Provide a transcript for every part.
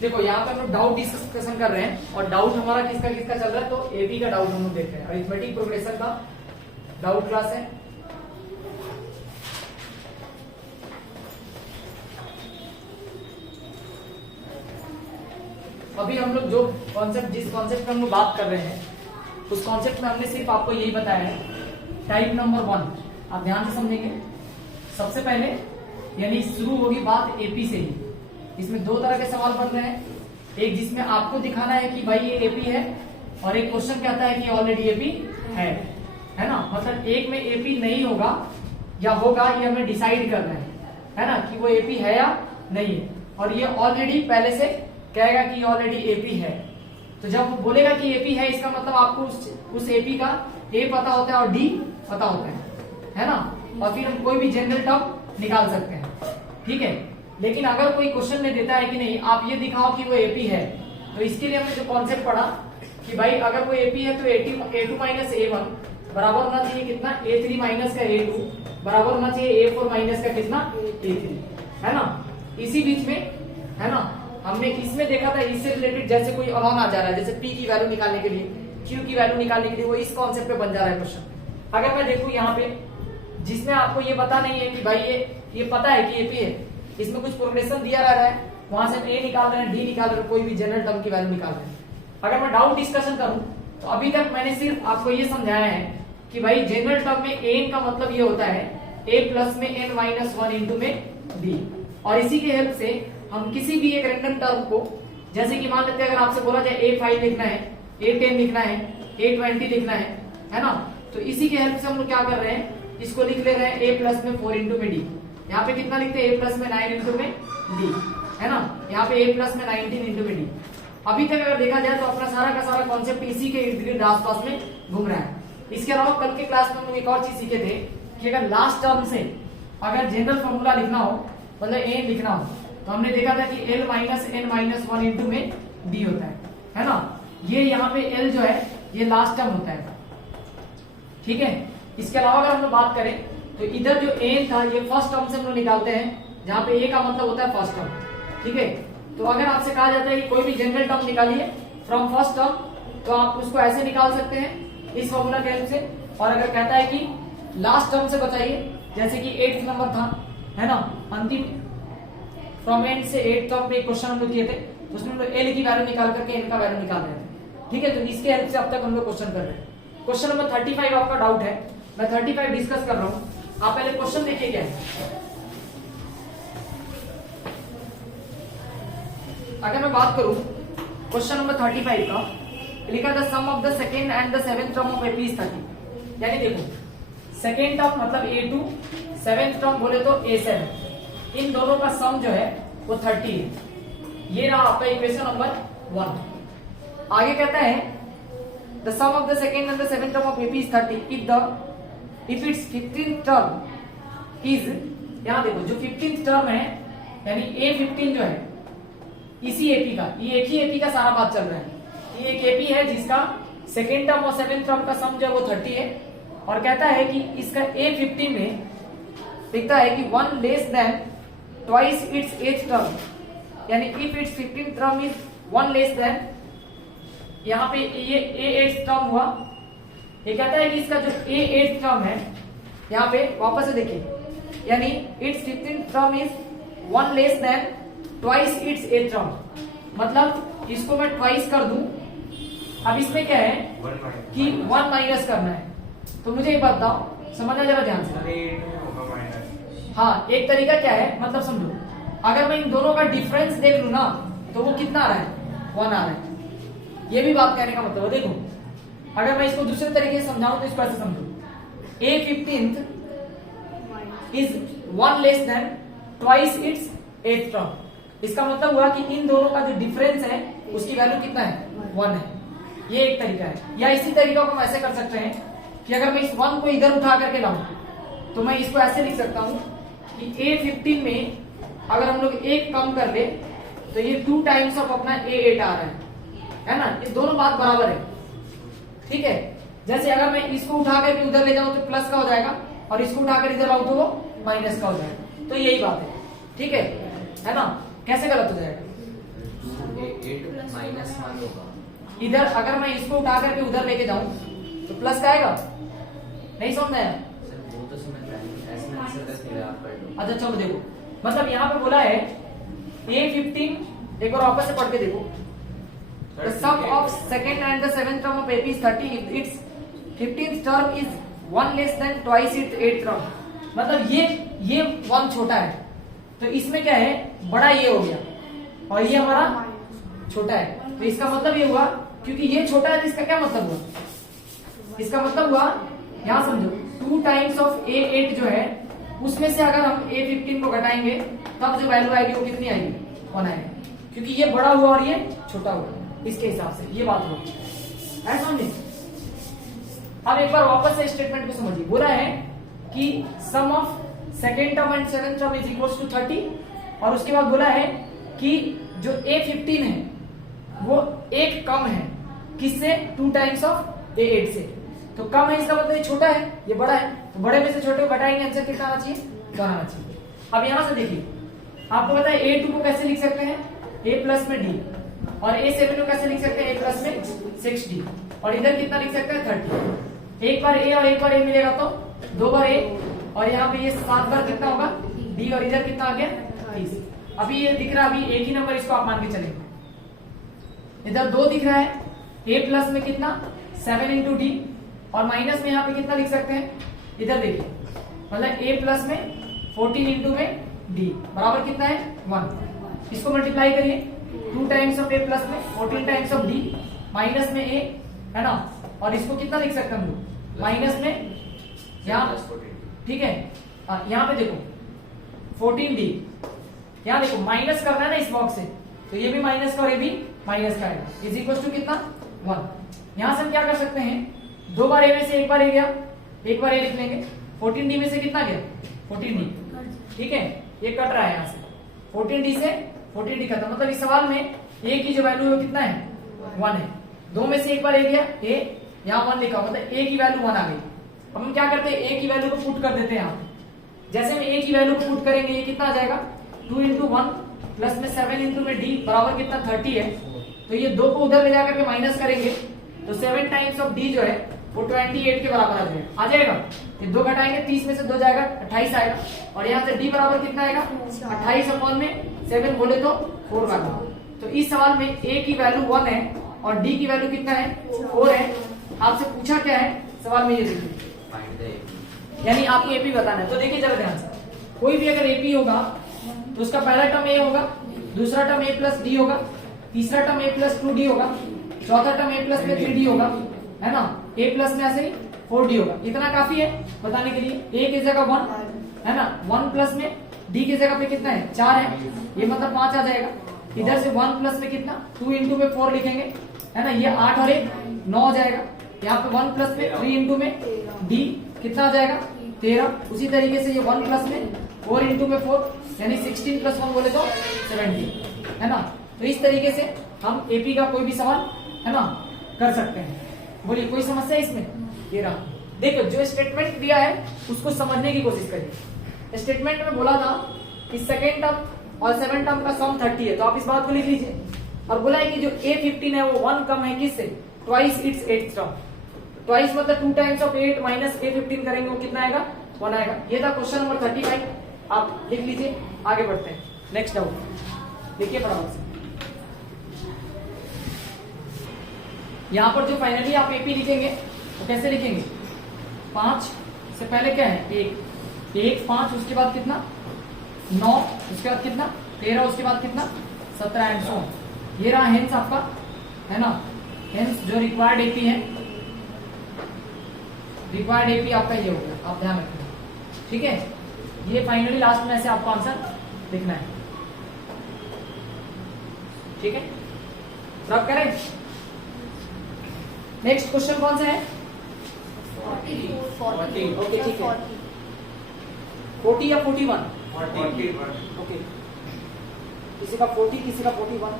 देखो यहाँ पे हम लोग डाउट डिस्कशन कर रहे हैं और डाउट हमारा किसका किसका चल रहा है, तो एपी का डाउट हम लोग देख रहे हैं। अरिथमेटिक प्रोग्रेशन का डाउट क्लास है। अभी हम लोग जो कॉन्सेप्ट जिस कॉन्सेप्ट में हम लोग बात कर रहे हैं उस कॉन्सेप्ट में हमने सिर्फ आपको यही बताया है, टाइप नंबर 1। आप ध्यान से समझेंगे। सबसे पहले यानी शुरू होगी बात एपी से ही। इसमें दो तरह के सवाल बन रहे हैं, एक जिसमें आपको दिखाना है कि भाई ये एपी है, और एक क्वेश्चन कहता है कि ऑलरेडी एपी है ना। मतलब एक में एपी नहीं होगा या होगा, ये हमें डिसाइड करना है ना, कि वो एपी है या नहीं है। और ये ऑलरेडी पहले से कहेगा कि ऑलरेडी एपी है। तो जब वो बोलेगा कि एपी है, इसका मतलब आपको उस एपी का ए पता होता है और डी पता होता है ना। और फिर हम कोई भी जनरल टर्म निकाल सकते हैं, ठीक है। लेकिन अगर कोई क्वेश्चन में देता है कि नहीं आप ये दिखाओ कि वो एपी है, तो इसके लिए हमने जो कॉन्सेप्ट पढ़ा कि भाई अगर वो एपी है तो A2 माइनस A1 बराबर होना चाहिए कितना, A3 माइनस का A2 बराबर होना चाहिए A4 माइनस का कितना, A3, है ना। इसी बीच में है ना हमने इसमें देखा था, इससे रिलेटेड जैसे कोई अननोन आ जा रहा है, जैसे P की वैल्यू निकालने के लिए, Q की वैल्यू निकालने के लिए, वो इस कॉन्सेप्ट पे बन जा रहा है क्वेश्चन। अगर मैं देखूं यहाँ पे जिसमें आपको ये पता नहीं है कि भाई ये पता है कि एपी है, इसमें कुछ प्रोग्रेशन दिया रह रहा है, वहां से हम ए निकाल रहे हैं, डी निकाल रहे हैं, कोई भी जनरल टर्म की वैल्यू निकाल रहे हैं। अगर मैं डाउट डिस्कशन करूं तो अभी तक मैंने सिर्फ आपको ये समझाया है कि भाई जनरल टर्म में एन का मतलब ये होता है ए प्लस में एन माइनस 1 इंटू में डी। और इसी के हेल्प से हम किसी भी एक रैंडम टर्म को, जैसे कि मान लेते हैं अगर आपसे बोला जाए A5 लिखना है, A10 लिखना है, A20 लिखना है ना, तो इसी के हेल्प से हम लोग क्या कर रहे हैं, इसको लिख ले रहे हैं a प्लस में 4 इंटू में डी। यहाँ पे कितना लिखते हैं, a प्लस में 9 इंटू में डी, है ना। यहाँ पे a प्लस में 19 इंटू में डी। अभी तक अगर देखा जाए तो अपना सारा का सारा कॉन्सेप्ट इसी के इर्द गिर्द आसपास में घूम रहा है। इसके अलावा कल के क्लास में हम लोग एक और चीज सीखे थे कि अगर लास्ट टर्म से अगर जनरल फॉर्मूला लिखना हो, मतलब एन लिखना हो, तो हमने देखा था कि l minus N minus 1 into में डी होता है ना। ये यहाँ पे l जो है ये लास्ट टर्म होता है, ठीक है। इसके अलावा अगर हम लोग बात करें तो इधर जो एन था ये फर्स्ट टर्म से हम लोग निकालते हैं, जहां पे ए का मतलब होता है फर्स्ट टर्म, ठीक है। तो अगर आपसे कहा जाता है कि कोई भी जनरल टर्म निकालिए फ्रॉम फर्स्ट टर्म, तो आप उसको ऐसे निकाल सकते हैं इस फॉर्मूला के हेल्प से। और अगर कहता है कि लास्ट टर्म से बताइए, जैसे कि 8th नंबर था, है ना, अंतिम फ्रॉम एंड से 8th टर्म पे क्वेश्चन हम लोग किए थे, तो उसमें हम लोग एल की वैल्यू निकाल करके एन का वैल्यू निकाल रहे थे, ठीक है। तो इसके हेल्प से अब तक हम लोग क्वेश्चन कर रहे हैं। क्वेश्चन नंबर 35 आपका डाउट है, मैं 35 डिस्कस कर रहा हूं। आप पहले क्वेश्चन देखिए क्या है। अगर मैं बात करूं क्वेश्चन नंबर 35 का, लिखा था sum of the second and the 7th term of AP is 30। यानी देखो सेकेंड टर्म मतलब A2, 7th टर्म बोले तो A7, इन दोनों का सम जो है वो 30 है। ये रहा आपका इक्वेशन नंबर 1। आगे कहता है the sum of the second and the 7th term of AP is 30 if its 15th term is, यहां देखो जो 15th टर्म है यानी A15 जो है इसी एपी का, ये एक ही एपी का सारा बात चल रहा है। ये एक एपी है जिसका सेकेंड टर्म और 7th टर्म का सम जो है वो 30 है। और कहता है कि इसका A15 में दिखता है कि 1 less than twice it's 8th term, यानी if it's 15th term is 1 less than, यहाँ पे ये A8th टर्म हुआ। ये कहता है कि इसका जो A8th टर्म है, यहाँ पे वापस से देखिए, यानी it's 15th term is 1 less than twice it's 8th term. मतलब इसको मैं ट्वाइस कर दूं, अब इसमें क्या है कि 1 माइनस करना है। तो मुझे एक बात बताओ, समझना जरा ध्यान से। हाँ, एक तरीका क्या है, मतलब समझो, अगर मैं इन दोनों का डिफरेंस देख लू ना, तो वो कितना आ रहा है, 1 आ रहा है। ये भी बात कहने का मतलब, देखो अगर मैं इसको दूसरे तरीके से समझाऊं तो इसको ऐसे समझो, A15 is 1 less than twice it's 8th term. इसका मतलब हुआ कि इन दोनों का जो डिफरेंस है उसकी वैल्यू कितना है, 1 है। ये एक तरीका है। या इसी तरीका को हम ऐसे कर सकते हैं कि अगर मैं इस 1 को इधर उठा करके लाऊं, तो मैं इसको ऐसे लिख सकता हूं कि A15 में अगर हम लोग 1 कम कर ले तो ये 2 टाइम्स ऑफ अपना A8 आ रहा है ना। ये दोनों बात बराबर है, ठीक है। जैसे अगर मैं इसको उठा करके उधर ले जाऊं तो प्लस का हो जाएगा, और इसको उठाकर इधर लाऊं तो वो माइनस का हो जाएगा। तो यही बात है, ठीक है ना। कैसे गलत हो जाएगा, 8 माइनस 1 होगा। इधर अगर मैं इसको उठा करके उधर लेके जाऊं तो प्लस का आएगा, नहीं समझ में आया? सर वो तो समझ में आएगा, ऐसे आंसर कर दिया आप कर दो। अच्छा चलो देखो, मतलब यहाँ पे बोला है A15, एक बार वापस से पढ़ के देखो। The sum of second and the seventh term of AP is 30 if its 15th term is 1 less than twice its 8th term। मतलब ये 1 छोटा है तो इसमें क्या है, बड़ा ये हो गया और ये हमारा छोटा है, तो इसका मतलब ये हुआ क्योंकि ये छोटा है तो इसका क्या मतलब हुआ, इसका मतलब हुआ यहां समझो 2 टाइम्स ऑफ A8 जो है उसमें से अगर हम A15 को घटाएंगे तब जो वैल्यू आएगी वो कितनी आएगी, 1 आएगी, क्योंकि ये बड़ा हुआ और ये छोटा हुआ, इसके हिसाब से ये बात होगी, ऐसा समझे। अब एक बार वापस से स्टेटमेंट को समझिए। बोला है कि sum of second term and seventh term is equals to 30 और उसके बाद बोला है कि जो A15 है वो एक कम है किससे, 2 टाइम्स ऑफ A8 से, तो कम है इसका मतलब ये छोटा है ये बड़ा है, तो बड़े में से छोटे को घटाएंगे, आंसर कितना आना चाहिए, 2 आना चाहिए। अब यहां से देखिए आपको पता है A2 को कैसे लिख सकते हैं, A प्लस में D, और A7 को कैसे लिख सकते हैं, A प्लस में 6D, और इधर कितना लिख सकते हैं 30। एक बार A और एक बार A मिलेगा तो 2 बार A, और यहाँ पे ये 7 बार कितना होगा D, और इधर कितना आ गया 30। अभी ये दिख रहा है, अभी एक ही नंबर इसको आप मान के चलेंगे, इधर 2 दिख रहा है, A प्लस में कितना 7 इंटू D, और माइनस में यहाँ पे कितना लिख सकते हैं, इधर देखिए मतलब A प्लस में 14 इंटू में D बराबर कितना है 1, इसको मल्टीप्लाई करिए 2 टाइम्स ऑफ A प्लस में 14 टाइम्स ऑफ D माइनस में A है ना, और इसको कितना लिख सकते हैं हम लोग माइनस में, यहाँ ठीक है यहाँ पे देखो 14D, यहाँ देखो माइनस करना है ना इस बॉक्स से, तो ये भी माइनस का और ये भी माइनस का आएगा, इज इक्वल टू कितना 1। यहाँ से हम क्या कर सकते हैं, 2 बार A में से एक बार A गया, एक बार A लिख लेंगे, 14D में से कितना गया 14D, ठीक है ये कट रहा है यहाँ से 14D से 14D खत्म, मतलब इस सवाल में A की जो वैल्यू है कितना है 1 है, 2 में से एक बार A गया A, यहाँ 1 लिखा मतलब A की वैल्यू 1 आ गई। अब हम क्या करते हैं, A की वैल्यू को पुट कर देते हैं यहाँ पे, जैसे हम A की वैल्यू को पुट करेंगे ये कितना आ जाएगा 2 इंटू 1 प्लस में 7 इंटू में D बराबर कितना 30 है, तो ये 2 को उधर ले जाकर के माइनस करेंगे तो 7 टाइम्स ऑफ D जो है वो 28 के बराबर आ जाएगा, ये 2 घटाएंगे 30 में से 2 जाएगा 28 आएगा, और यहाँ से D बराबर कितना आएगा 28 अपॉन में 7 बोले तो 4 का, तो इस सवाल में A की वैल्यू 1 है और D की वैल्यू कितना है 4 है। आपसे पूछा क्या है सवाल में, ये देखिए यानी आपको एपी बताना है, तो देखिए जरा ध्यान से, कोई भी अगर एपी होगा तो उसका पहला टर्म A होगा, दूसरा टर्म A प्लस D होगा, तीसरा टर्म A प्लस 2D होगा, चौथा टर्म A प्लस में 3D होगा, है ना, A प्लस में ऐसे ही 4D होगा। इतना काफी है बताने के लिए, A की जगह 1 है ना, 1 प्लस में D की जगह पे कितना है 4 है, ये मतलब 5 आ जाएगा, इधर से 1 प्लस में कितना 2 इंटू में 4 लिखेंगे है ना, ये 8 और 1 9 हो जाएगा, यहाँ पे 1 प्लस में 3 इंटू में D कितना आ जाएगा 13, उसी तरीके से ये 1 प्लस में 4 इंटू में 4 यानी 16 प्लस 1 बोले तो 17 है ना। तो इस तरीके से हम एपी का कोई भी सवाल है ना कर सकते हैं। बोलिए कोई समस्या है इसमें, ये रहा देखो जो स्टेटमेंट दिया है उसको समझने की कोशिश करिए। स्टेटमेंट में बोला था कि सेकेंड टर्म और 7 टर्म का सम 30 है, तो आप इस बात को लिख लीजिए, और बोला है कि जो A15 है वो 1 कम है किससे, twice it's 8th term, twice मतलब 2 टाइम्स ऑफ 8 माइनस A15 करेंगे वो कितना आएगा 1 आएगा। ये था क्वेश्चन नंबर 35, आप लिख लीजिए। आगे बढ़ते हैं, नेक्स्ट डाउट देखिए फटाफट से। यहाँ पर जो फाइनली आप एपी लिखेंगे तो कैसे लिखेंगे, 5 से पहले क्या है 1 5, उसके बाद कितना 9, उसके बाद कितना 13, उसके बाद कितना 17 एंड सो। ये रहा हेंस आपका है ना, हेंस जो रिक्वायर्ड एपी है, रिक्वायर्ड एपी आपका ये हो गया, आप ध्यान रखना ठीक है। ये फाइनली लास्ट में ऐसे आपको आंसर लिखना है ठीक है। रब करें, नेक्स्ट क्वेश्चन कौन सा है 40 ओके ठीक है, 40 या 41 ओके, किसी का 40 किसी का 41।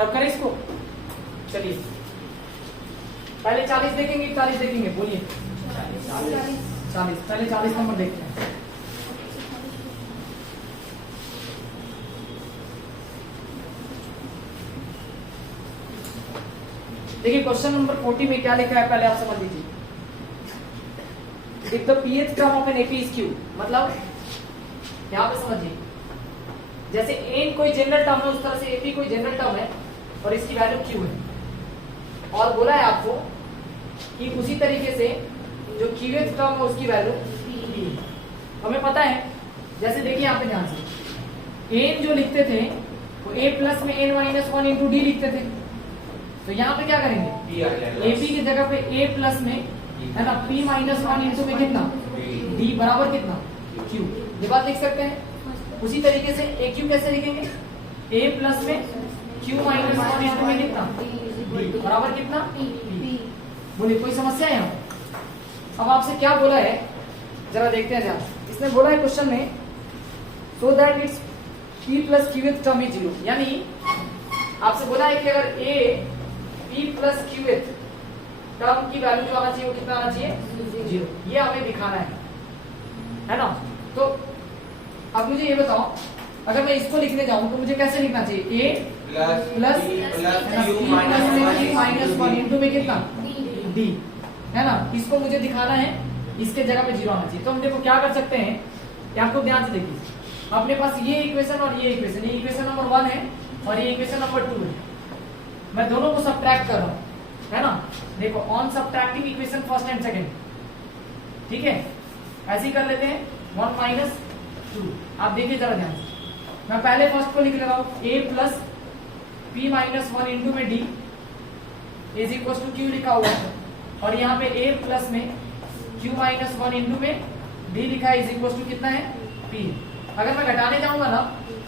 रब करें इसको। चलिए पहले 40 देखेंगे 41 देखेंगे, बोलिए 40। पहले 40 नंबर देखते हैं। देखिए क्वेश्चन नंबर 40 में क्या लिखा है, पहले आप समझ लीजिए। If the pth term of an AP is Q, मतलब यहां पे समझिए, जैसे एन कोई जनरल टर्म है उस तरह से एपी कोई जनरल टर्म है और इसकी वैल्यू क्यू है, और बोला है आपको कि उसी तरीके से जो क्यूएथ टर्म है उसकी वैल्यू पी है। हमें पता है, जैसे देखिए यहाँ पे ध्यान से एन जो लिखते थे वो ए प्लस में N minus one into D लिखते थे, तो यहाँ पे क्या करेंगे एपी की जगह पे ए प्लस में है ना पी माइनस वन इंटू में कितना डी बराबर कितना क्यू, ये बात लिख सकते हैं। उसी तरीके से ए क्यू कैसे लिखेंगे, ए प्लस में क्यू माइनस वन इंटू में कितना डी बराबर कितना पी। बोलिए कोई समस्या है यहाँ? अब आपसे क्या बोला है जरा देखते हैं ध्यान। इसने बोला है क्वेश्चन में so that it's p plus qth term is zero, यानी आपसे बोला है कि अगर a p plus qth term की वैल्यू जो आना चाहिए वो कितना आना चाहिए जीरो, ये हमें दिखाना है ना। तो अब मुझे ये बताओ, अगर मैं इसको लिखने जाऊं तो मुझे कैसे लिखना चाहिए, a plus q minus one into में कितना डी, है ना। इसको मुझे दिखाना है, इसके जगह पे जीरो आना चाहिए। तो हम देखो क्या कर सकते हैं, आपको ध्यान से देखिए, अपने पास ये इक्वेशन और ये इक्वेशन, ये इक्वेशन नंबर 1 है और ये इक्वेशन नंबर 2 है। मैं दोनों को सब्ट्रैक्ट कर रहा हूं, है ना। देखो on subtracting equation first and second, ठीक है, ऐसे ही कर लेते हैं 1 माइनस 2। आप देखिए जरा ध्यान से, मैं पहले फर्स्ट को लिख ले रहा हूं, a plus p minus one into में d is equal to q लिखा हुआ है, और यहाँ पे a प्लस में q माइनस वन इंटू में d लिखा है इज इक्वल टू कितना है p। अगर मैं घटाने जाऊंगा ना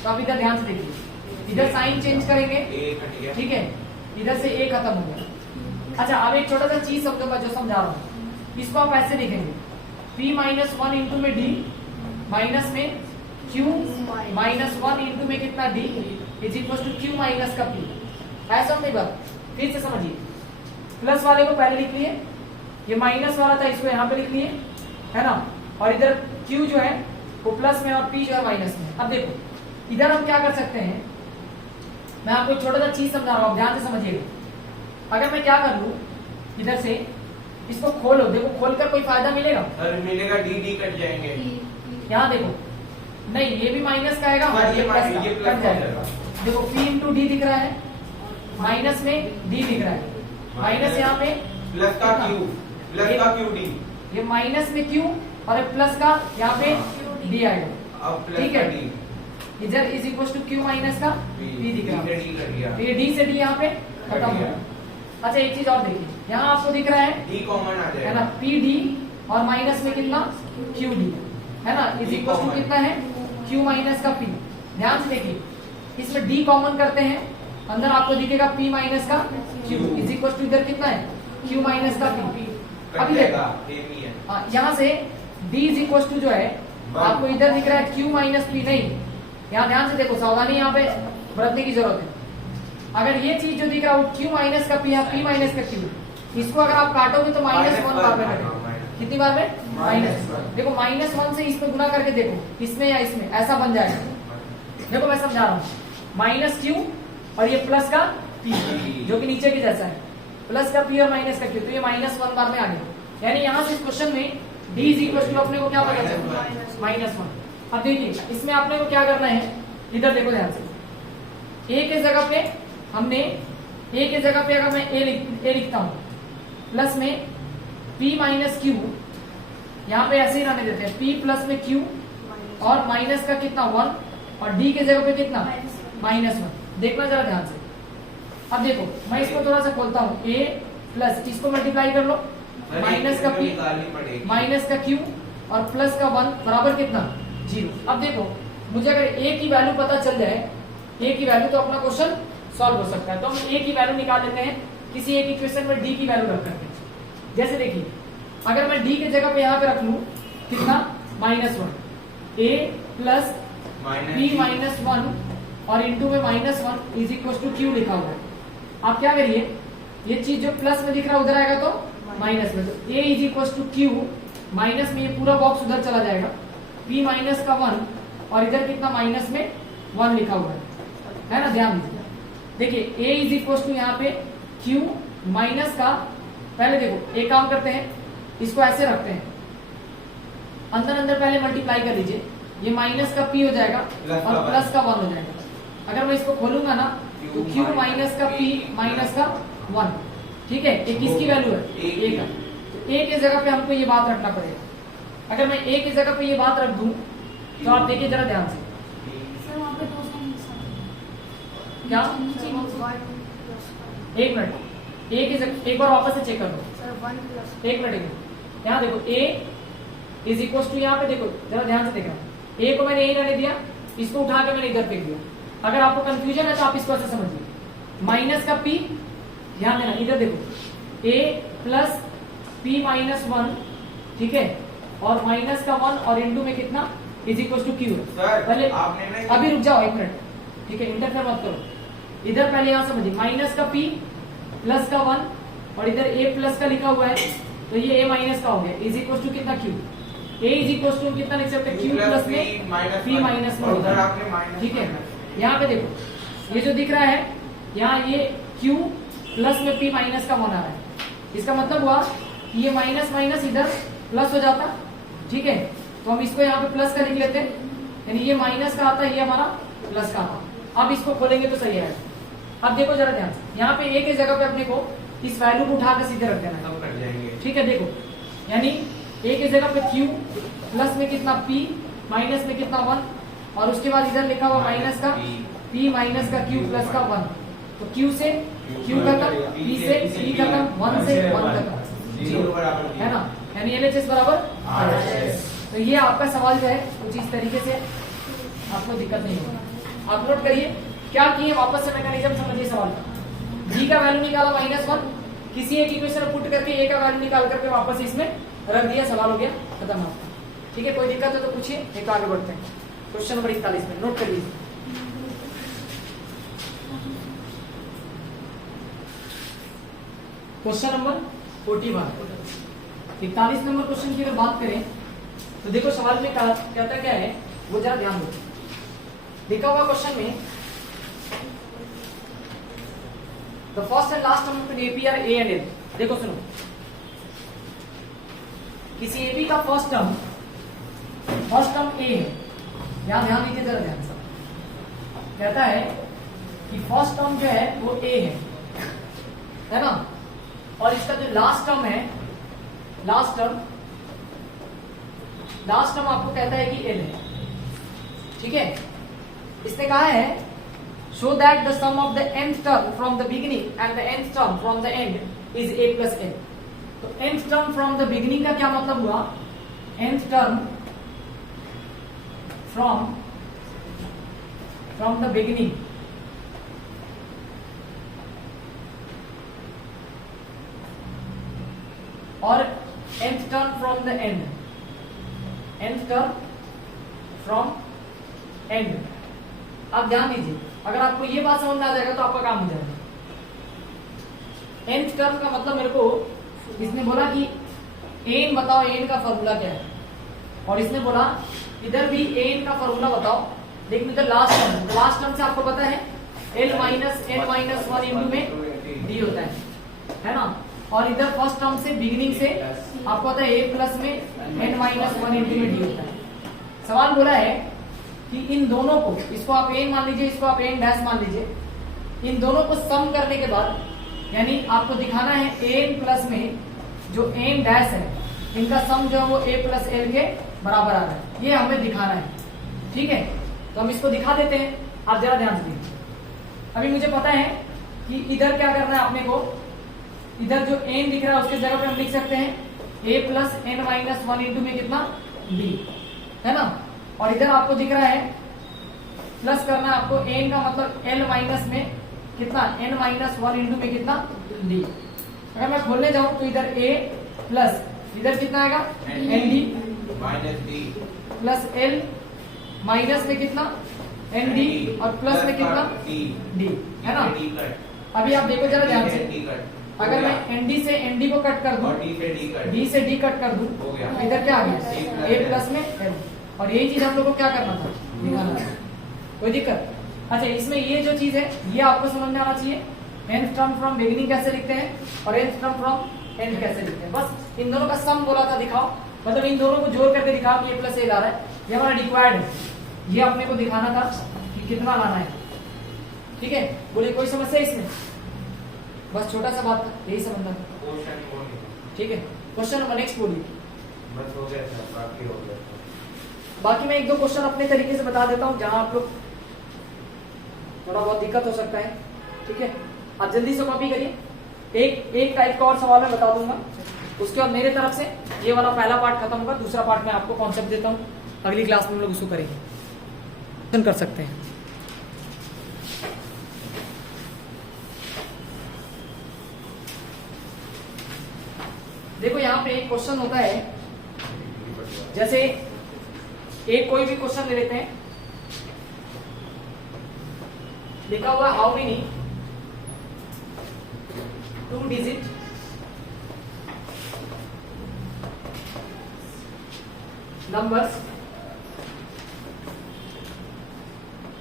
तो आप इधर ध्यान से देखिए, इधर साइन चेंज करेंगे, ठीक है, इधर से a खत्म हो गया। अच्छा अब एक छोटा सा चीज समझो, मैं जो समझा रहा हूँ इसको आप ऐसे लिखेंगे, p माइनस वन इंटू में d माइनस में q माइनस वन इंटू में कितना d is equal to q minus का p। ऐसा नहीं बात, फिर से समझिए, प्लस वाले को पहले लिख लिए, ये माइनस वाला था इसको यहाँ पे लिख लिए, है ना, और इधर Q जो है वो प्लस में और P जो है माइनस में। अब देखो इधर हम क्या कर सकते हैं, मैं आपको छोटा सा चीज समझा रहा हूँ, ध्यान से समझिएगा। अगर मैं क्या कर लूँ, इधर से इसको खोलो, देखो खोलकर कोई फायदा मिलेगा? मिलेगा, डी कट जाएंगे। यहाँ देखो, नहीं ये भी माइनस का आएगा और ये प्लस का कट जाएगा। देखो P इंटू डी दिख रहा है, माइनस में D दिख रहा है, माइनस यहाँ पे प्लस का क्यू डी, ये माइनस में क्यू और प्लस का यहाँ पे डी आएगा, ठीक है। इधर is equal to Q minus का पी दिख रहा है, ये डी से डी यहाँ पे खत्म हो गया। अच्छा एक चीज और देखिए, यहाँ आपको दिख रहा है डी कॉमन आ जाएगा, है ना, पी डी और माइनस में कितना क्यू डी, है ना, इज इक्वल टू कितना है क्यू माइनस का पी। ध्यान से देखिए, इसमें डी कॉमन करते हैं, अंदर आपको दिखेगा P माइनस का Q इज इक्वल टू इधर कितना है Q माइनस का P। अभी देखो यहाँ से D इज इक्वल टू जो है आपको इधर दिख रहा है Q माइनस P, नहीं, यहाँ ध्यान से देखो, सावधानी यहाँ पे बरतने की जरूरत है। अगर ये चीज जो दिख रहा है Q माइनस का P है, P माइनस का Q, इसको अगर आप काटोगे तो -1 बार में कटेगा, कितनी बार में -1। देखो -1 से इसमें गुना करके देखो, इसमें या इसमें ऐसा बन जाएगा। देखो मैं समझा रहा हूँ, माइनस Q और ये प्लस का P जो कि नीचे के जैसा है, प्लस का P और माइनस का Q, तो ये -1 बार में आ गया। यानी यहाँ से इस क्वेश्चन में D इज इक्वल टू अपने को क्या पता चला -1। अब देखिए इसमें आपने को क्या करना है, इधर देखो ध्यान से, A के जगह पे हमने, A के जगह पे अगर मैं A लिखता हूँ प्लस में P माइनस Q, यहाँ पे ऐसे ही रहने देते हैं, P प्लस में Q और माइनस का कितना 1 और D के जगह पे कितना -1। देखना जरा ध्यान से। अब देखो मैं इसको थोड़ा सा खोलता हूँ, a प्लस इसको मल्टीप्लाई कर लो, माइनस का P माइनस का Q और प्लस का 1 बराबर कितना 0। अब देखो मुझे अगर a की वैल्यू पता चल जाए, a की वैल्यू, तो अपना क्वेश्चन सॉल्व हो सकता है। तो हम a की वैल्यू निकाल लेते हैं किसी एक इक्वेशन में d की वैल्यू रख करके। जैसे देखिए अगर मैं d के जगह पे यहाँ पे रख लू कितना -1, a प्लस P माइनस 1 और इंटू में -1 इज इक्वल टू क्यू लिखा हुआ है। आप क्या करिए, ये चीज जो प्लस में दिख रहा है उधर आएगा तो माइनस में, तो a is equal to Q, minus में ये पूरा बॉक्स उधर चला जाएगा, p माइनस का 1 और इधर कितना माइनस में 1 लिखा हुआ है ना, ध्यान दीजिए। देखिए a इज इक्वल टू यहाँ पे q माइनस का, पहले देखो एक काम करते हैं, इसको ऐसे रखते हैं, अंदर अंदर पहले मल्टीप्लाई कर लीजिए, ये माइनस का p हो जाएगा और प्लस का 1 हो जाएगा। अगर मैं इसको खोलूंगा ना तो q माइनस का p माइनस का 1, ठीक है, ये किसकी वैल्यू है, a का। तो a की जगह पे हमको ये बात रखना पड़ेगा। अगर मैं a की जगह पे ये बात रख दूं तो आप देखिए जरा ध्यान से, सर वहाँ पे 2 साइन क्या? नीचे एक मिनट, a की जगह एक बार वापस से चेक कर लो, सर 1 प्लस एक मिनट। यहाँ देखो a इज इक्वल टू, यहाँ पे देखो जरा ध्यान से देखना, a को मैंने यही रहने दिया, इसको उठा के मैंने इधर फेंक दिया। अगर आपको कंफ्यूजन है तो आप इसको ऐसे समझिए, माइनस का p, ध्यान देना इधर देखो, a प्लस p माइनस 1, ठीक है, और माइनस का 1 और इंटू में कितना इज इक्वल टू क्यू। पहले अभी रुक जाओ एक मिनट, ठीक है, इंटरफेयर मत करो। इधर पहले यहाँ समझिए, माइनस का p प्लस का 1 और इधर a प्लस का लिखा हुआ है, तो ये a माइनस का हो गया, इज इक्वल टू कितना q, a is equal to कितना लिख सकते हैं, q प्लस में p माइनस में होता है, ठीक है। यहाँ पे देखो ये जो दिख रहा है, यहाँ ये q प्लस में p माइनस का 1 आ रहा है, इसका मतलब हुआ कि ये माइनस माइनस इधर प्लस हो जाता, ठीक है, तो हम इसको यहाँ पे प्लस का लिख लेते हैं, यानी ये माइनस का आता है, ये हमारा प्लस का आता। अब इसको खोलेंगे तो सही है। अब देखो जरा ध्यान से, यहाँ पे a की जगह पे अपने को इस वैल्यू को उठाकर सीधे रख देना है, ठीक है। देखो यानी a की जगह पे q प्लस में कितना p माइनस में कितना 1 और उसके बाद इधर लिखा हुआ माइनस का p माइनस का q प्लस का 1, तो q से q खत्म, p से p खत्म, 1 से 1 खत्म, है ना, यानी LHS बराबर RHS। तो ये आपका सवाल जो है कुछ इस तरीके से, आपको दिक्कत नहीं होगी। आप नोट करिए क्या किए, वापस से मैकेनिज्म समझिए सवाल का। g का वैल्यू निकाला -1, किसी एक इक्वेशन में पुट करके a का वैल्यू निकाल करके वापस इसमें रख दिया, सवाल हो गया खत्म आपका, ठीक है। कोई दिक्कत है तो पूछिए, एक आगे बढ़ते हैं। क्वेश्चन नंबर 41 में नोट कर लीजिए। क्वेश्चन नंबर 41, 41 नंबर क्वेश्चन की अगर बात करें तो देखो सवाल में कहता क्या है, वो जरा ध्यान दो। लिखा हुआ क्वेश्चन में, the first and last term in AP are A and L. देखो सुनो, किसी एपी का फर्स्ट टर्म ए है, यहां ध्यान दीजिए जरा ध्यान से, कहता है कि फर्स्ट टर्म जो है वो ए है ना, और इसका जो लास्ट टर्म है, लास्ट टर्म आपको कहता है कि एल है, ठीक है। इसने कहा है show that the sum of the nth term from the beginning and the nth term from the end is a plus L. तो nth term from the beginning का क्या मतलब हुआ, nth term from the beginning और nth term from the end, nth term from end. आप ध्यान दीजिए, अगर आपको ये बात समझ में आ जाएगा तो आपका काम हो जाएगा। nth टर्म का मतलब मेरे को इसने बोला कि n बताओ, n का फॉर्मूला क्या है, और इसने बोला इधर भी n का फॉर्मूला बताओ, लेकिन इधर लास्ट टर्म से आपको पता है l minus n minus 1 into में d होता है ना, और इधर फर्स्ट टर्म से बिगिनिंग से आपको पता है a प्लस में n माइनस 1 इंटू में d होता है। सवाल बोला है कि इन दोनों को, इसको आप n मान लीजिए, इसको आप n डैश मान लीजिए, इन दोनों को सम करने के बाद, यानी आपको दिखाना है n प्लस में जो n डैश है, इनका सम जो है वो a प्लस l के बराबर आ रहा है, ये हमें दिखाना है, ठीक है। तो हम इसको दिखा देते हैं, आप जरा ध्यान से देखिए। अभी मुझे पता है कि इधर क्या करना है अपने को, इधर जो n दिख रहा है उसके जगह पे हम लिख सकते हैं a plus n minus 1 into में कितना b, है ना, और इधर आपको दिख रहा है प्लस करना है आपको, n का मतलब l माइनस में कितना n माइनस 1 इंटू में कितना d। अगर मैं खोलने जाऊं तो इधर a प्लस इधर कितना आएगा nd minus d plus l minus में कितना एन डी और प्लस में कितना डी, है ना। अभी आप देखो जरा ध्यान से, अगर मैं एनडी से एनडी को कट कर दूं, डी से डी कट कर दूं, तो इधर क्या आ गया, ए प्लस में एन। और यही चीज हम लोग को क्या करना था, दिखाना था। कोई दिक्कत? अच्छा, इसमें ये जो चीज है ये आपको समझ में आना चाहिए। nth टर्म फ्रॉम बिगिनिंग कैसे लिखते हैं और nth टर्म फ्रॉम एंड कैसे लिखते हैं। बस इन दोनों का सम बोला था, दिखाओ, मतलब इन दोनों को जोड़ करके दिखाओ कि ए प्लस ए ला रहा है। ये हमारा रिक्वायर्ड है, ये अपने को दिखाना था कि कितना लाना है। ठीक है, बोले कोई समस्या इसमें? बस छोटा सा बात था, यही समझना था। ठीक है, क्वेश्चन नंबर नेक्स्ट बोलिए। बस हो गया था, बाकी हो गया। बाकी मैं एक दो क्वेश्चन अपने तरीके से बता देता हूँ जहां आप लोग थोड़ा बहुत दिक्कत हो सकता है। ठीक है, आप जल्दी से कॉपी करिए। एक टाइप का और सवाल मैं बता दूंगा, उसके बाद मेरे तरफ से ये वाला पहला पार्ट खत्म होगा, दूसरा पार्ट मैं आपको कॉन्सेप्ट देता हूँ, अगली क्लास में हम लोग उसको करेंगे, कर सकते हैं। देखो यहाँ पे एक क्वेश्चन होता है, जैसे एक कोई भी क्वेश्चन ले लेते हैं, लिखा हुआ how many 2 digit numbers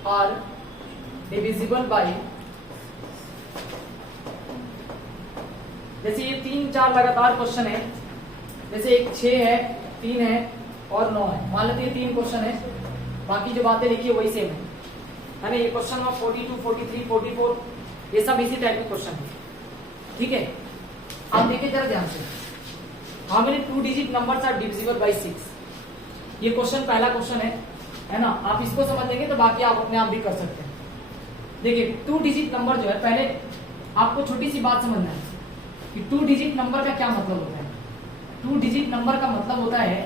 are divisible by, जैसे ये 3-4 लगातार क्वेश्चन है, जैसे एक 6 है, 3 है और 9 है, मान लेते हैं 3 क्वेश्चन है, बाकी जो बातें लिखी है वही सेम है ना। ये क्वेश्चन नंबर 42, 43, 44 ये सब इसी टाइप के क्वेश्चन है। ठीक है, आप देखिए जरा ध्यान से, how many 2 digit numbers are divisible by 6। ये क्वेश्चन पहला क्वेश्चन है ना। आप इसको समझ लेंगे तो बाकी आप अपने आप भी कर सकते हैं। देखिए 2 डिजिट नंबर जो है, पहले आपको छोटी सी बात समझना है कि 2 डिजिट नंबर का क्या मतलब होता है। 2 डिजिट नंबर का मतलब होता है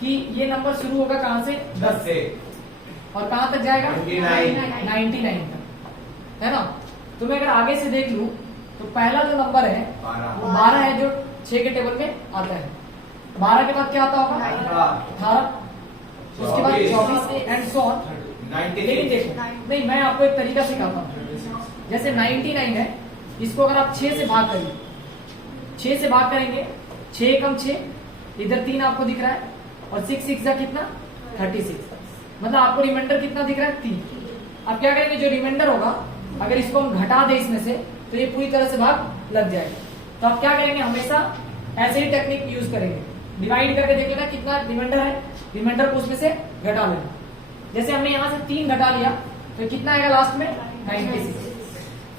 कि ये नंबर शुरू होगा कहां से, 10 से, और कहां तक जाएगा, 99 तक, है ना। तो मैं अगर आगे से देख लूं तो पहला जो नंबर है वो 12 है, जो 6 के टेबल में आता है। 12 के बाद क्या आता होगा, 18, उसके बाद 24 एंड सो ऑन। लेकिन देखो, नहीं, मैं आपको एक तरीका सिखाता हूँ। जैसे 99 है, इसको अगर आप 6 से भाग करिए, 6 से भाग करेंगे, 6 कम 6, इधर 3 आपको दिख रहा है, और 6 6 जा कितना, 36, मतलब आपको रिमाइंडर कितना दिख रहा है, 3। अब क्या करेंगे, जो रिमाइंडर होगा अगर इसको हम घटा दें इसमें से तो ये पूरी तरह से भाग लग जाएगा। तो आप क्या करेंगे, हमेशा ऐसे ही टेक्निक यूज करेंगे, डिवाइड करके देख लेना कितना रिमाइंडर है, रिमाइंडर को उसमें से घटा लेना। जैसे हमने यहाँ से 3 घटा लिया तो कितना आएगा लास्ट में, 96,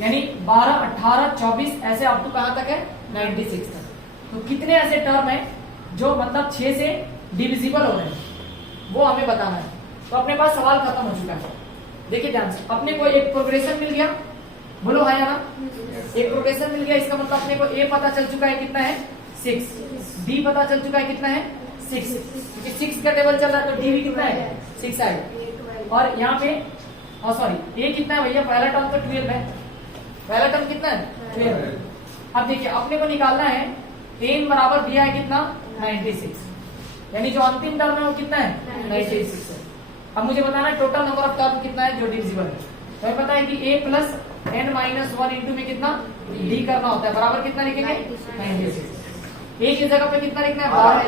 यानी 12, 18, 24 ऐसे अप टू कहां तक है, 96 तक। तो कितने ऐसे टर्म है जो मतलब 6 से डिविजिबल हो रहे हैं, वो हमें बताना है। तो अपने पास सवाल खत्म हो चुका है। देखिए ध्यान से, अपने को एक प्रोग्रेशन मिल गया, बोलो हाँ या ना, एक प्रोग्रेशन मिल गया। इसका मतलब अपने को ए पता चल चुका है कितना है, 6, डी पता चल चुका है कितना है, 6, क्योंकि 6 का टेबल चल रहा है तो डी भी कितना है, 6 आएगा। और यहाँ पे सॉरी ए कितना है भैया, पहला टर्म तो 12 है, पहला टर्म कितना है, 12। अब देखिए अपने को निकालना है एन बराबर दिया है कितना, 96, यानी जो अंतिम टर्म है वो कितना है, 96 है। अब मुझे बताना है टोटल नंबर ऑफ टर्म कितना है जो डिविजिबल है। तो हमें पता है कि a plus n minus 1 into में कितना d करना होता है, बराबर कितना लिखेंगे, 96। a की जगह पे कितना लिखना है, 12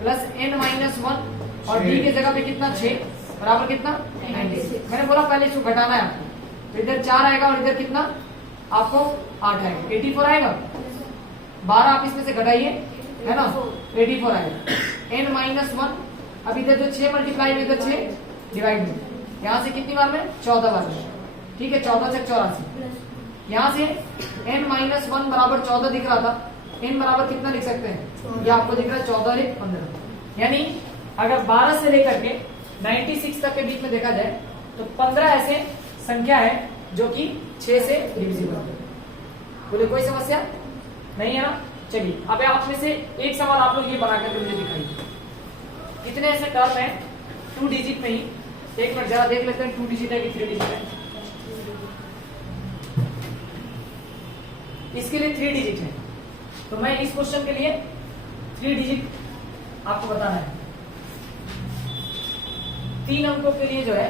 प्लस n माइनस 1, और d की जगह पे कितना, 6, बराबर कितना, 96। मैंने बोला पहले इसको घटाना है आपको, तो इधर 4 आएगा और इधर कितना आपको 8 आएगा, 84 आएगा। 12 आप इसमें से घटाइए, है ना, 84 आएगा। n माइनस 1, अब इधर जो 6 मल्टीप्लाई में इधर 6 डिवाइड में, यहाँ से कितनी बार में, 14 बार में। ठीक है, 14 से 84, यहाँ से n माइनस 1 बराबर 14 दिख रहा था, n बराबर कितना लिख सकते हैं, ये आपको दिख रहा है 14 और 15। यानी अगर 12 से लेकर के 96 तक के बीच में देखा जाए तो 15 ऐसे संख्या है जो कि 6 से डिविजिबल है। बोले कोई समस्या नहीं है ना। चलिए अब आप में से एक सवाल आप लोग ये बना करके मुझे दिखाइए, कितने ऐसे टर्म है 2 डिजिट में ही। एक मिनट जरा देख लेते हैं 2 डिजिट है कि 3 डिजिट है। इसके लिए 3 डिजिट है, तो मैं इस क्वेश्चन के लिए 3 डिजिट आपको बताना है। 3 अंकों के लिए जो है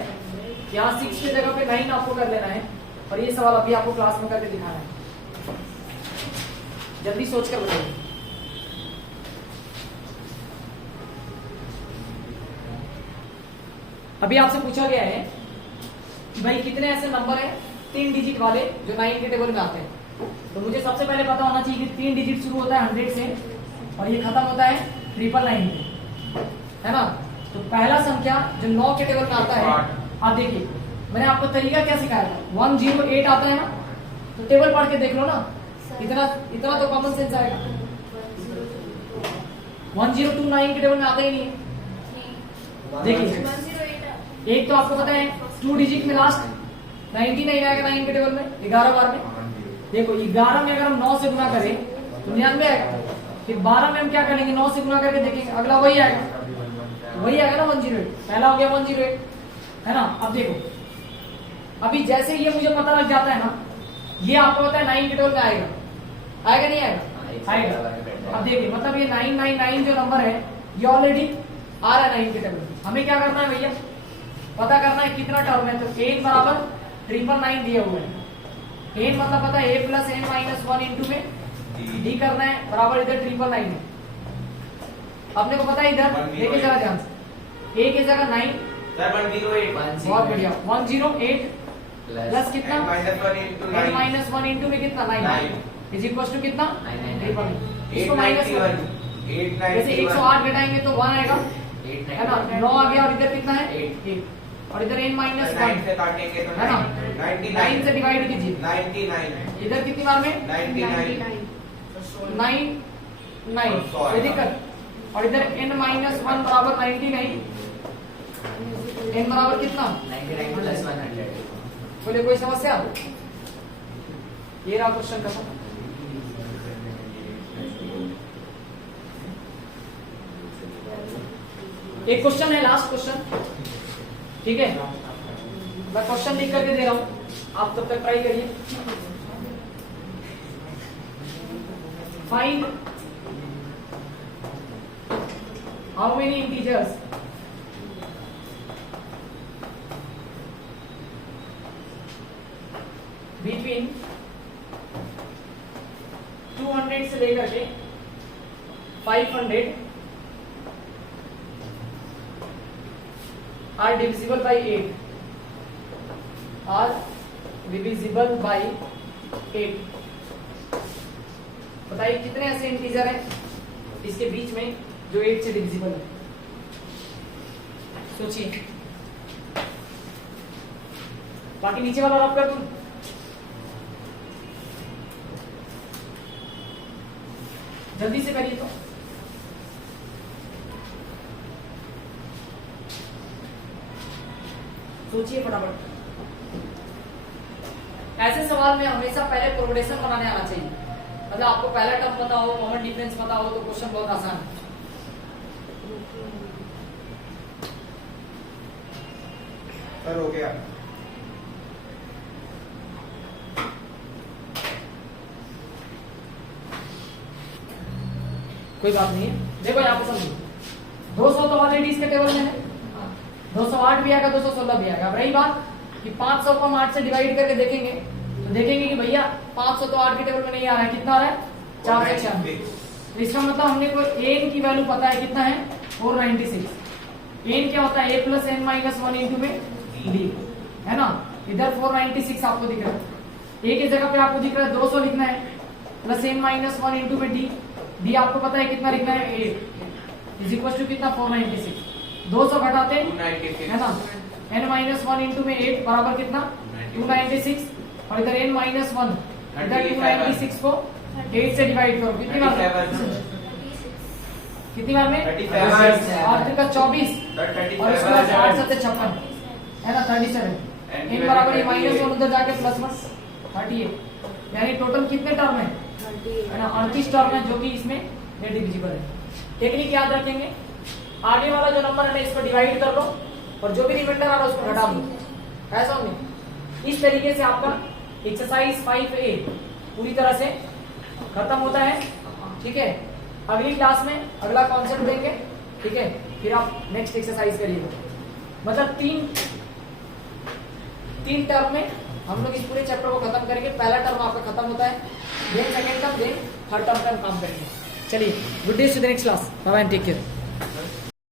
यहाँ 6 की जगह पे 9 आपको कर लेना है और ये सवाल अभी आपको क्लास में करके दिखाना है। जल्दी सोच कर बताइए। अभी आपसे पूछा गया है कि भाई कितने ऐसे नंबर हैं 3 डिजिट वाले जो 9 के टेबल में आते हैं। तो मुझे सबसे पहले पता होना चाहिए कि 3 डिजिट शुरू होता है 100 से और ये खत्म होता है 999 पे, है ना। तो पहला संख्या जो 9 के टेबल में आता है, आप देखिए मैंने आपको तरीका क्या सिखाया था। 108 आता है ना, तो टेबल पढ़ के देख लो ना, इतना इतना तो कॉमन सेंस आएगा। 1029 के टेबल में आता ही नहीं है। देखिए एक तो आपको पता है 2 डिजिट में लास्ट 99 आएगा 9 के टेबल में 11 बार में। देखो 11 में अगर हम 9 से गुना करें तो 99 आएगा। फिर 12 में हम क्या करेंगे, 9 से गुना करके देखेंगे, अगला वही आएगा, वही आएगा ना 108। पहला हो गया 108, है ना। अब देखो अभी जैसे ये मुझे पता लग जाता है ना, ये आपको पता है 9 के टेबल में आएगा, आएगा नहीं आएगा, आएगा। अब देखिए मतलब ये 999 जो नंबर है ये ऑलरेडी आ रहा है 9 के टेबल में। हमें क्या करना है भैया, पता करना है कितना टर्म है। तो n बराबर 999 दिया हुआ है। n मतलब पता है a plus n minus 1 into में d करना है, बराबर इधर 999 है। अपने को पता है इधर देखिए जरा ध्यान से, a की जगह 9, 108 बहुत बढ़िया, 108 प्लस कितना n माइनस 1 इंटू में कितना 9 इज इक्वल टू कितना 999। इसको माइनस जैसे 108 घटाएंगे तो 1 आएगा, है ना। 9 आ गया और इधर कितना है 8 और इधर n माइनस 1 है ना। 9 से डिवाइड कीजिए, 99 इधर कितनी बार में 99 9 कोई दिक्कत। और इधर n माइनस 1 बराबर 99, n बराबर कितना 99 प्लस 100 बोले कोई समस्या। ये रहा क्वेश्चन का। एक क्वेश्चन है, लास्ट क्वेश्चन, ठीक है। मैं क्वेश्चन लिख करके दे रहा हूं, आप तब तक ट्राई करिए। Find how many integers between 200 से लेकर के 500 are divisible by 8, are divisible by 8। बताइए कितने ऐसे इंटीजर हैं इसके बीच में जो 8 से डिविजिबल है। सोचिए, बाकी नीचे वाला रब कर दूं। जल्दी से करिए तो। सोचिए फटाफट। ऐसे सवाल में हमेशा पहले प्रोग्रेशन बनाने आना चाहिए। मतलब आपको पहला टर्म पता हो, कॉमन डिफरेंस पता हो तो क्वेश्चन बहुत आसान है। सर हो गया। कोई बात नहीं है। देखो यहाँ पे समझो, 200 तो ऑलरेडी इसके टेबल में है, 208 भी आएगा, 216 भी आएगा। अब रही बात कि 500 को हम 8 से डिवाइड करके देखेंगे तो देखेंगे कि भैया 500 तो 8 के टेबल में नहीं आ रहा है, कितना आ रहा है 496। तो इसका मतलब हमने को n की वैल्यू पता है, कितना है 496। n क्या होता है a plus n minus 1 into में d, है ना। इधर 496 आपको दिख रहा है, a की जगह पे आपको दिख रहा है 200 लिखना है, प्लस n माइनस 1 इंटू में d आपको पता है कितना लिखना है 8 इज इक्वल टू कितना 496। 200 घटाते है ना, n माइनस 1 इंटू में 8 बराबर कितना 296 और इधर n माइनस 1 इधर 296 को 8 से डिवाइड करो, कितनी बार में 35 और का 24 और इसके बाद 8 7 56 है ना 37। n बराबर ये माइनस 1 उधर जाके प्लस 1 38, यानी टोटल कितने टर्म है ना 38 टर्म है जो कि इसमें डिविजिबल है। टेक्निक याद रखेंगे, आगे वाला जो नंबर है ना इसको डिवाइड कर लो और जो भी रिमाइंडर आ रहा है उसको घटा दो। ऐसा होंगे इस तरीके से आपका एक्सरसाइज 5A पूरी तरह से खत्म होता है, ठीक है। अगली क्लास में अगला कॉन्सेप्ट देंगे, ठीक है। फिर आप नेक्स्ट एक्सरसाइज करिएगा। मतलब 3 टर्म में हम लोग इस पूरे चैप्टर को खत्म करेंगे। पहला टर्म आपका खत्म होता है, then second term, then third term का हम काम करेंगे। चलिए, good day student, next class, bye bye, take care.